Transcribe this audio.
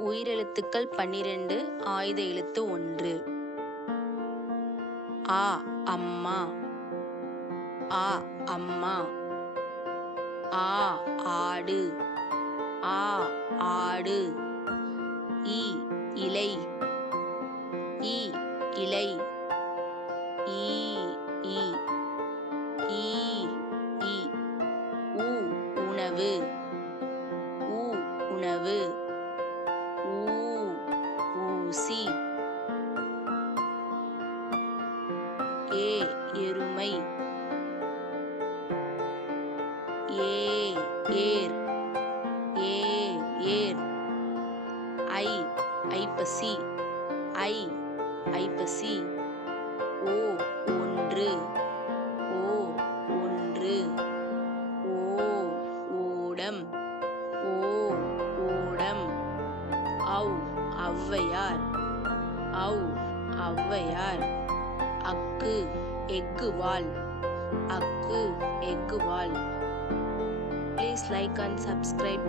உயிரெழுத்துக்கள் 12 ஆயுத எழுத்து 1. ஆ அம்மா. ஆ அம்மா. ஆ ஆடு. ஆ ஆடு. இ இலை. இ இலை. ஈ ஈ. ஈ ஈ. உ உணவு. உ உணவு. ஊ ஊசி. ஏ எருமை. ஏ ஏர். ஏ ஏர். ஐ ஐப்பசி. ஐ ஐப்பசி. ஓ ஒன்று. ஓ ஒன்று. ஓ ஓடம். ஓ ஓடம். ஔ ஔவையார். ஔ ஔவையார். அக்கு எக்குவால். அக்கு எக்குவால். Please like and subscribe.